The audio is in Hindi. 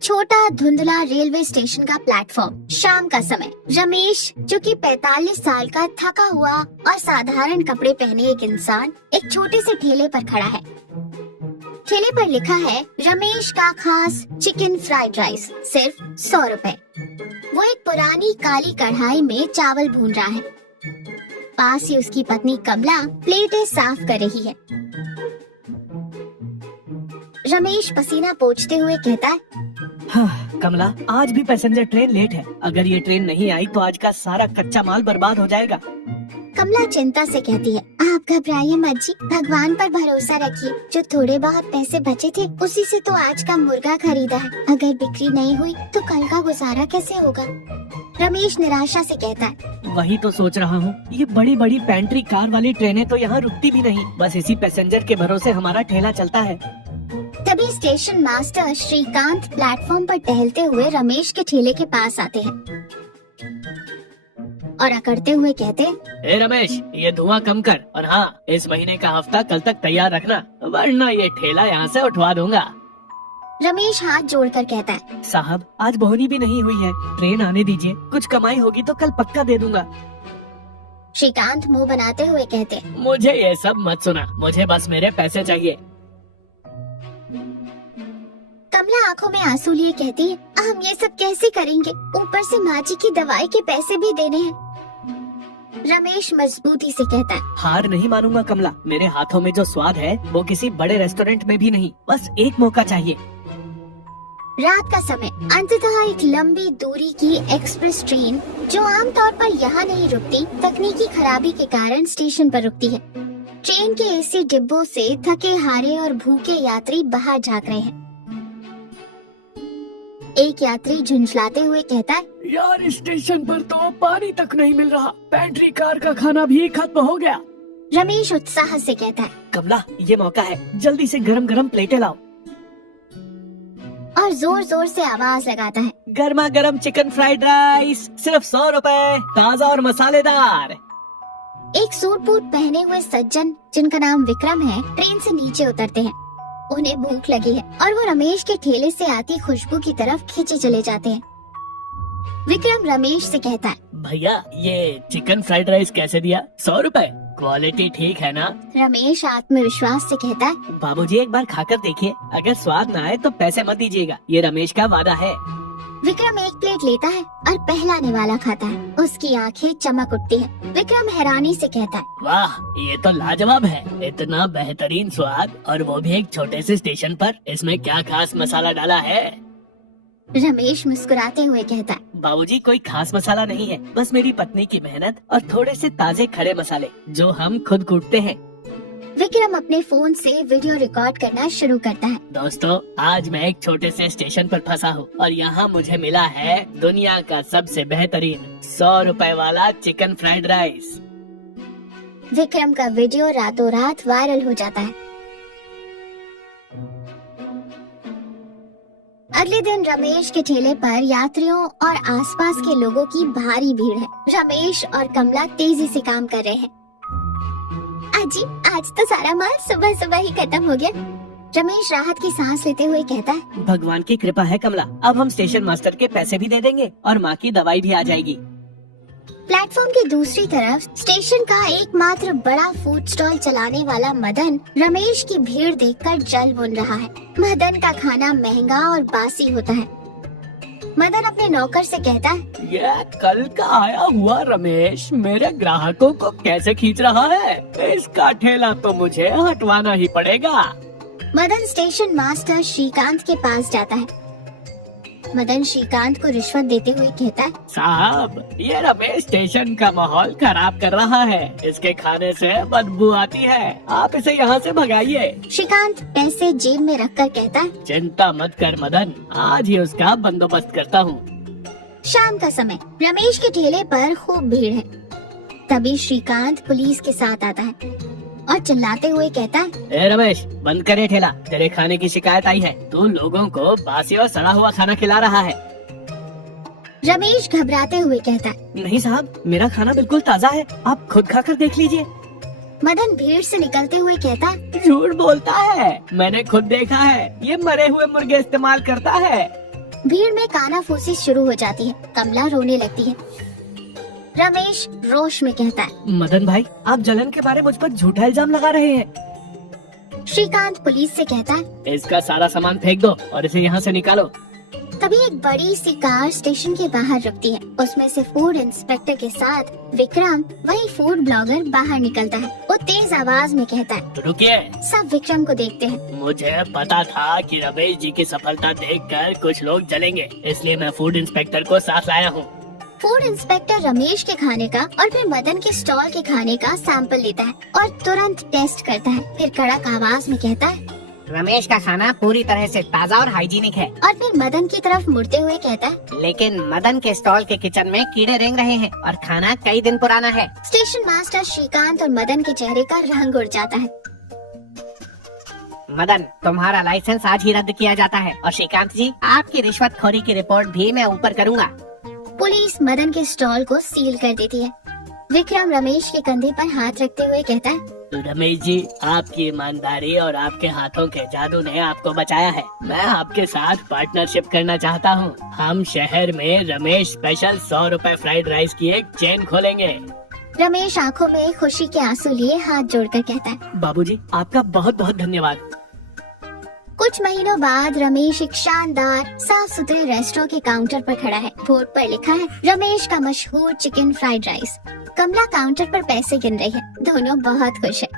एक छोटा धुंधला रेलवे स्टेशन का प्लेटफॉर्म, शाम का समय। रमेश, जो कि 45 साल का थका हुआ और साधारण कपड़े पहने एक इंसान, एक छोटे से ठेले पर खड़ा है। ठेले पर लिखा है रमेश का खास चिकन फ्राइड राइस, सिर्फ 100 रुपए। वो एक पुरानी काली कढ़ाई में चावल भून रहा है। पास ही उसकी पत्नी कमला प्लेटें साफ कर रही है। रमेश पसीना पोंछते हुए कहता है, हाँ, कमला, आज भी पैसेंजर ट्रेन लेट है। अगर ये ट्रेन नहीं आई तो आज का सारा कच्चा माल बर्बाद हो जाएगा। कमला चिंता से कहती है, आप घबराइए मत जी, भगवान पर भरोसा रखिए। जो थोड़े बहुत पैसे बचे थे उसी से तो आज का मुर्गा खरीदा है। अगर बिक्री नहीं हुई तो कल का गुजारा कैसे होगा? रमेश निराशा से कहता है, वही तो सोच रहा हूँ, ये बड़ी बड़ी पेंट्री कार वाली ट्रेनें तो यहाँ रुकती भी नहीं। बस इसी पैसेंजर के भरोसे हमारा ठेला चलता है। तभी स्टेशन मास्टर श्रीकांत प्लेटफॉर्म पर टहलते हुए रमेश के ठेले के पास आते हैं और अकड़ते हुए कहते, ए रमेश, ये धुआं कम कर और हाँ, इस महीने का हफ्ता कल तक तैयार रखना, वरना ये ठेला यहाँ से उठवा दूंगा। रमेश हाथ जोड़कर कहता है, साहब, आज बोहनी भी नहीं हुई है, ट्रेन आने दीजिए। कुछ कमाई होगी तो कल पक्का दे दूंगा। श्रीकांत मुंह बनाते हुए कहते, मुझे ये सब मत सुना, मुझे बस मेरे पैसे चाहिए। कमला आंखों में आंसू लिए कहती है, हम ये सब कैसे करेंगे? ऊपर से माँ जी की दवाई के पैसे भी देने हैं। रमेश मजबूती से कहता है, हार नहीं मानूंगा कमला। मेरे हाथों में जो स्वाद है वो किसी बड़े रेस्टोरेंट में भी नहीं। बस एक मौका चाहिए। रात का समय। अंततः एक लंबी दूरी की एक्सप्रेस ट्रेन, जो आमतौर पर यहाँ नहीं रुकती, तकनीकी खराबी के कारण स्टेशन पर रुकती है। ट्रेन के एसी डिब्बों से थके हारे और भूखे यात्री बाहर झांक रहे हैं। एक यात्री झुंझलाते हुए कहता है, यार, स्टेशन पर तो पानी तक नहीं मिल रहा। पेंट्री कार का खाना भी खत्म हो गया। रमेश उत्साह से कहता है, कमला, ये मौका है, जल्दी से गरम गरम प्लेटें लाओ। और जोर जोर से आवाज लगाता है, गर्मा गर्म चिकन फ्राइड राइस, सिर्फ 100 रुपए, ताज़ा और मसालेदार। एक सूट बूट पहने हुए सज्जन, जिनका नाम विक्रम है, ट्रेन से नीचे उतरते हैं। उन्हें भूख लगी है और वो रमेश के ठेले से आती खुशबू की तरफ खींचे चले जाते हैं। विक्रम रमेश से कहता है, भैया, ये चिकन फ्राइड राइस कैसे दिया? 100 रुपए। क्वालिटी ठीक है ना? रमेश आत्मविश्वास से कहता है, बाबूजी, एक बार खाकर देखिए, अगर स्वाद न आए तो पैसे मत दीजिएगा, ये रमेश का वादा है। विक्रम एक प्लेट लेता है और पहला निवाला खाता है। उसकी आंखें चमक उठती हैं। विक्रम हैरानी से कहता है, वाह, ये तो लाजवाब है। इतना बेहतरीन स्वाद, और वो भी एक छोटे से स्टेशन पर। इसमें क्या खास मसाला डाला है? रमेश मुस्कुराते हुए कहता है, बाबूजी, कोई खास मसाला नहीं है, बस मेरी पत्नी की मेहनत और थोड़े से ताजे खड़े मसाले जो हम खुद कूटते हैं। विक्रम अपने फोन से वीडियो रिकॉर्ड करना शुरू करता है। दोस्तों, आज मैं एक छोटे से स्टेशन पर फंसा हूँ और यहाँ मुझे मिला है दुनिया का सबसे बेहतरीन 100 रुपए वाला चिकन फ्राइड राइस। विक्रम का वीडियो रातों रात वायरल हो जाता है। अगले दिन रमेश के ठेले पर यात्रियों और आसपास के लोगों की भारी भीड़ है। रमेश और कमला तेजी से काम कर रहे हैं। अजी, आज तो सारा माल सुबह सुबह ही खत्म हो गया। रमेश राहत की सांस लेते हुए कहता है, भगवान की कृपा है कमला, अब हम स्टेशन मास्टर के पैसे भी दे देंगे और माँ की दवाई भी आ जाएगी। प्लेटफॉर्म की दूसरी तरफ स्टेशन का एकमात्र बड़ा फूड स्टॉल चलाने वाला मदन रमेश की भीड़ देखकर जल भुन रहा है। मदन का खाना महंगा और बासी होता है। मदन अपने नौकर से कहता है, ये कल का आया हुआ रमेश मेरे ग्राहकों को कैसे खींच रहा है? इसका ठेला तो मुझे हटवाना ही पड़ेगा। मदन स्टेशन मास्टर श्रीकांत के पास जाता है। मदन श्रीकांत को रिश्वत देते हुए कहता है, साहब, ये रमेश स्टेशन का माहौल खराब कर रहा है। इसके खाने से बदबू आती है, आप इसे यहाँ से भगाइए। श्रीकांत पैसे जेब में रखकर कहता है, चिंता मत कर मदन, आज ही उसका बंदोबस्त करता हूँ। शाम का समय। रमेश के ठेले पर खूब भीड़ है। तभी श्रीकांत पुलिस के साथ आता है और चिल्लाते हुए कहता है, ए रमेश, बंद करे ठेला, तेरे खाने की शिकायत आई है। तू लोगों को बासी और सड़ा हुआ खाना खिला रहा है। रमेश घबराते हुए कहता है, नहीं साहब, मेरा खाना बिल्कुल ताज़ा है, आप खुद खाकर देख लीजिए। मदन भीड़ से निकलते हुए कहता है, झूठ बोलता है, मैंने खुद देखा है, ये मरे हुए मुर्गे इस्तेमाल करता है। भीड़ में कानाफूसी शुरू हो जाती है। कमला रोने लगती है। रमेश रोष में कहता है, मदन भाई, आप जलन के बारे मुझ पर झूठा इल्जाम लगा रहे हैं। श्रीकांत पुलिस से कहता है। इसका सारा सामान फेंक दो और इसे यहाँ से निकालो। तभी एक बड़ी सी कार स्टेशन के बाहर रुकती है। उसमें से फूड इंस्पेक्टर के साथ विक्रम, वही फूड ब्लॉगर, बाहर निकलता है। वो तेज आवाज में कहता है, रुकिए। सब विक्रम को देखते हैं। मुझे पता था कि रमेश जी की सफलता देखकर कुछ लोग जलेंगे, इसलिए मैं फूड इंस्पेक्टर को साथ लाया हूँ। फूड इंस्पेक्टर रमेश के खाने का और फिर मदन के स्टॉल के खाने का सैंपल लेता है और तुरंत टेस्ट करता है। फिर कड़क आवाज में कहता है, रमेश का खाना पूरी तरह से ताज़ा और हाइजीनिक है। और फिर मदन की तरफ मुड़ते हुए कहता है, लेकिन मदन के स्टॉल के किचन में कीड़े रेंग रहे हैं और खाना कई दिन पुराना है। स्टेशन मास्टर श्रीकांत और मदन के चेहरे का रंग उड़ जाता है। मदन, तुम्हारा लाइसेंस आज ही रद्द किया जाता है और श्रीकांत जी, आपकी रिश्वतखोरी की रिपोर्ट भी मैं ऊपर करूँगा। पुलिस मदन के स्टॉल को सील कर देती है। विक्रम रमेश के कंधे पर हाथ रखते हुए कहता है, रमेश जी, आपकी ईमानदारी और आपके हाथों के जादू ने आपको बचाया है। मैं आपके साथ पार्टनरशिप करना चाहता हूँ। हम शहर में रमेश स्पेशल 100 रुपए फ्राइड राइस की एक चेन खोलेंगे। रमेश आंखों में खुशी के आंसू लिए हाथ जोड़कर कहता है, बाबूजी, आपका बहुत बहुत धन्यवाद। कुछ महीनों बाद रमेश एक शानदार साफ सुथरे रेस्टोरेंट के काउंटर पर खड़ा है। बोर्ड पर लिखा है, रमेश का मशहूर चिकन फ्राइड राइस। कमला काउंटर पर पैसे गिन रही है। दोनों बहुत खुश है।